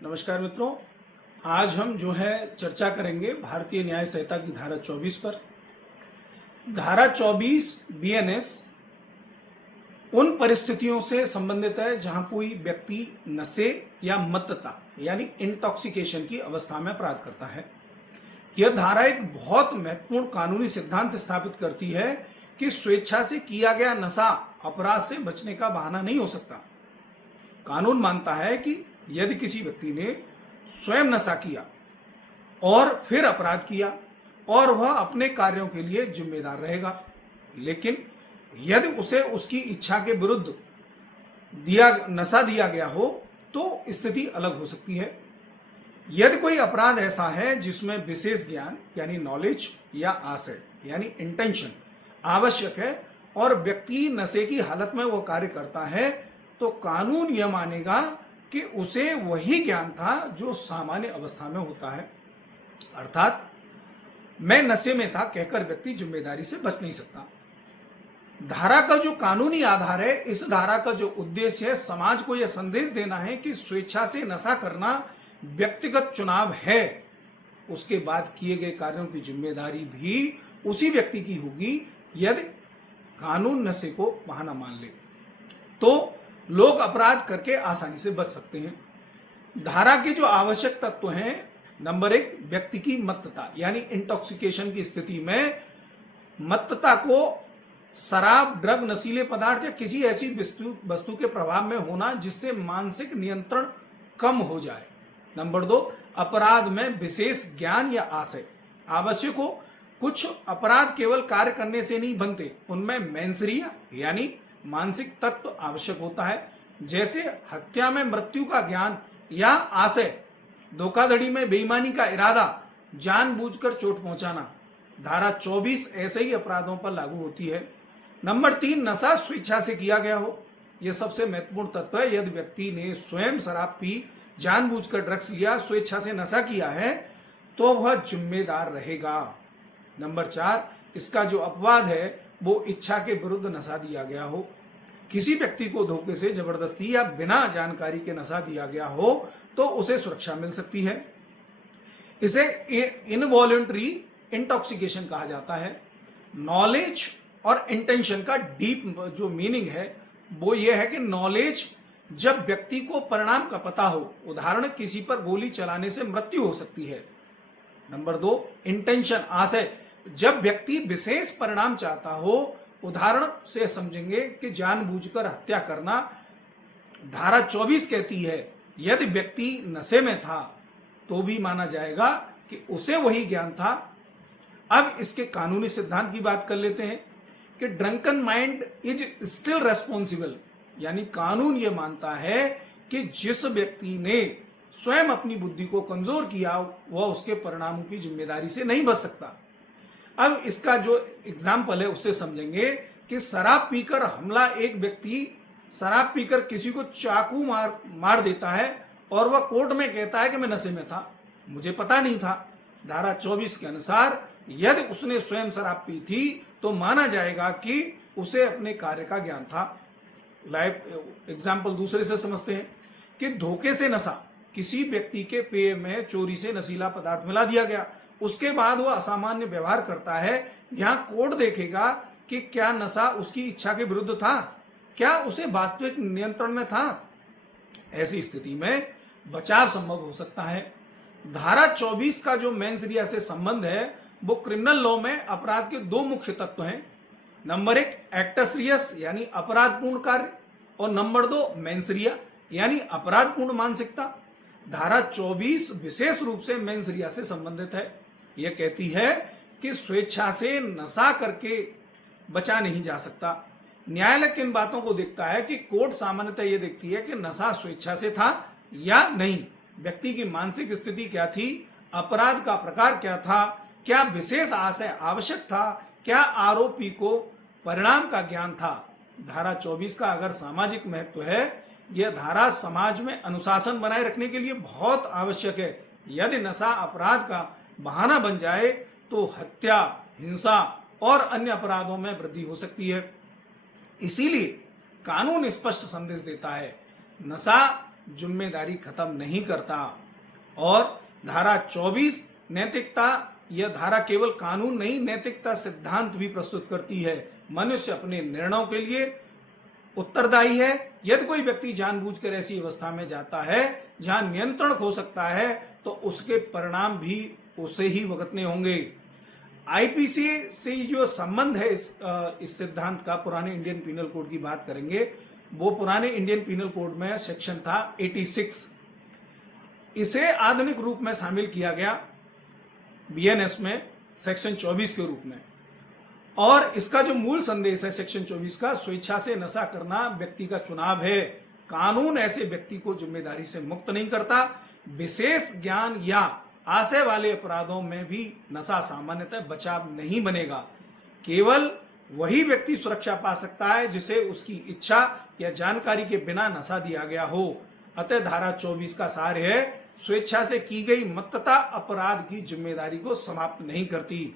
नमस्कार मित्रों, आज हम जो है चर्चा करेंगे भारतीय न्याय संहिता की धारा 24 पर। धारा 24 बीएनएस उन परिस्थितियों से संबंधित है जहां कोई व्यक्ति नशे या मत्तता यानी इंटॉक्सिकेशन की अवस्था में अपराध करता है। यह धारा एक बहुत महत्वपूर्ण कानूनी सिद्धांत स्थापित करती है कि स्वेच्छा से किया गया नशा अपराध से बचने का बहाना नहीं हो सकता। कानून मानता है कि यदि किसी व्यक्ति ने स्वयं नशा किया और फिर अपराध किया और वह अपने कार्यों के लिए जिम्मेदार रहेगा, लेकिन यदि उसे उसकी इच्छा के विरुद्ध नशा दिया गया हो तो स्थिति अलग हो सकती है। यदि कोई अपराध ऐसा है जिसमें विशेष ज्ञान यानी नॉलेज या आशय यानी इंटेंशन आवश्यक है और व्यक्ति नशे की हालत में वो कार्य करता है, तो कानून यह मानेगा कि उसे वही ज्ञान था जो सामान्य अवस्था में होता है। अर्थात मैं नशे में था कहकर व्यक्ति जिम्मेदारी से बच नहीं सकता। धारा का जो कानूनी आधार है, इस धारा का जो उद्देश्य है, समाज को यह संदेश देना है कि स्वेच्छा से नशा करना व्यक्तिगत चुनाव है। उसके बाद किए गए कार्यों की जिम्मेदारी भी उसी व्यक्ति की होगी। यदि कानून नशे को बहाना मान ले तो लोग अपराध करके आसानी से बच सकते हैं। धारा के जो आवश्यक तत्व हैं, नंबर 1, व्यक्ति की मत्तता यानी इंटॉक्सिकेशन की स्थिति में मत्तता को शराब, ड्रग, नशीले पदार्थ या किसी ऐसी वस्तु के प्रभाव में होना जिससे मानसिक नियंत्रण कम हो जाए। नंबर 2, अपराध में विशेष ज्ञान या आशय आवश्यक हो। कुछ अपराध केवल कार्य करने से नहीं बनते, उनमें मेंसरिया यानी मानसिक तत्व आवश्यक होता है, जैसे हत्या में मृत्यु का ज्ञान या आशय, धोखाधड़ी में बेईमानी का इरादा, जानबूझकर चोट पहुंचाना। धारा 24 ऐसे ही अपराधों पर लागू होती है। नंबर 3, नशा स्वेच्छा से किया गया हो। यह सबसे महत्वपूर्ण तत्व है। यदि व्यक्ति ने स्वयं शराब पी, जानबूझकर ड्रग्स लिया, स्वेच्छा से नशा किया है तो वह जिम्मेदार रहेगा। नंबर 4, इसका जो अपवाद है वो इच्छा के विरुद्ध नशा दिया गया हो। किसी व्यक्ति को धोखे से, जबरदस्ती या बिना जानकारी के नशा दिया गया हो तो उसे सुरक्षा मिल सकती है। इसे इनवॉलंटरी इंटॉक्सिकेशन कहा जाता है। नॉलेज और इंटेंशन का डीप जो मीनिंग है वो ये है कि नॉलेज जब व्यक्ति को परिणाम का पता हो, उदाहरण किसी पर गोली चलाने से मृत्यु हो सकती है। नंबर 2, इंटेंशन आशय, जब व्यक्ति विशेष परिणाम चाहता हो, उदाहरण से समझेंगे कि जानबूझकर हत्या करना। धारा 24 कहती है यदि व्यक्ति नशे में था तो भी माना जाएगा कि उसे वही ज्ञान था। अब इसके कानूनी सिद्धांत की बात कर लेते हैं कि drunken mind is still responsible, यानी कानून यह मानता है कि जिस व्यक्ति ने स्वयं अपनी बुद्धि को कमजोर किया वह उसके परिणामों की जिम्मेदारी से नहीं बच सकता। अब इसका जो एग्जाम्पल है उससे समझेंगे कि शराब पीकर हमला, एक व्यक्ति शराब पीकर किसी को चाकू मार देता है और वह कोर्ट में कहता है कि मैं नशे में था, मुझे पता नहीं था। धारा 24 के अनुसार यदि उसने स्वयं शराब पी थी तो माना जाएगा कि उसे अपने कार्य का ज्ञान था। लाइव एग्जाम्पल दूसरे से समझते हैं कि धोखे से नशा, किसी व्यक्ति के पेय में चोरी से नशीला पदार्थ मिला दिया गया, उसके बाद वह असामान्य व्यवहार करता है। यहां कोर्ट देखेगा कि क्या नशा उसकी इच्छा के विरुद्ध था, क्या उसे वास्तविक नियंत्रण में था। ऐसी स्थिति में बचाव संभव हो सकता है। धारा 24 का जो मेंसरिया से संबंध है वो क्रिमिनल लॉ में अपराध के 2 मुख्य तत्व हैं। नंबर 1, एक्टस रियस यानी अपराधपूर्ण कार्य, और नंबर 2, मेंसरिया यानी अपराधपूर्ण मानसिकता। धारा 24 विशेष रूप से मेंसरिया से संबंधित है। यह कहती है कि स्वेच्छा से नशा करके बचा नहीं जा सकता। न्यायालय किन बातों को देखता है कि कोर्ट सामान्यतः यह देखती है कि नशा स्वेच्छा से था या नहीं, व्यक्ति की मानसिक स्थिति क्या थी, अपराध का प्रकार क्या था, क्या विशेष आशय आवश्यक था, क्या आरोपी को परिणाम का ज्ञान था। धारा 24 का अगर सामाजिक महत्व है, यह धारा समाज में अनुशासन बनाए रखने के लिए बहुत आवश्यक है। यदि नशा अपराध का बहाना बन जाए तो हत्या, हिंसा और अन्य अपराधों में वृद्धि हो सकती है। इसीलिए कानून स्पष्ट संदेश देता है, नशा जिम्मेदारी खत्म नहीं करता। और धारा 24 नैतिकता, यह धारा केवल कानून नहीं, नैतिकता सिद्धांत भी प्रस्तुत करती है। मनुष्य अपने निर्णयों के लिए उत्तरदायी है। यदि कोई व्यक्ति जानबूझकर ऐसी अवस्था में जाता है जहां नियंत्रण खो सकता है तो उसके परिणाम भी उसे ही भुगतने होंगे। आईपीसी से जो संबंध है इस सिद्धांत का, पुराने इंडियन पीनल कोड की बात करेंगे, वो पुराने इंडियन पीनल कोड में सेक्शन था 86। इसे आधुनिक रूप में शामिल किया गया बीएनएस में सेक्शन 24 के रूप में। और इसका जो मूल संदेश है सेक्शन 24 का, स्वेच्छा से नशा करना व्यक्ति का चुनाव है। कानून ऐसे व्यक्ति को जिम्मेदारी से मुक्त नहीं करता। विशेष ज्ञान या आशय वाले अपराधों में भी नशा सामान्यतः बचाव नहीं बनेगा। केवल वही व्यक्ति सुरक्षा पा सकता है जिसे उसकी इच्छा या जानकारी के बिना नशा दिया गया हो। अतः धारा 24 का सार है, स्वेच्छा से की गई मत्तता अपराध की जिम्मेदारी को समाप्त नहीं करती।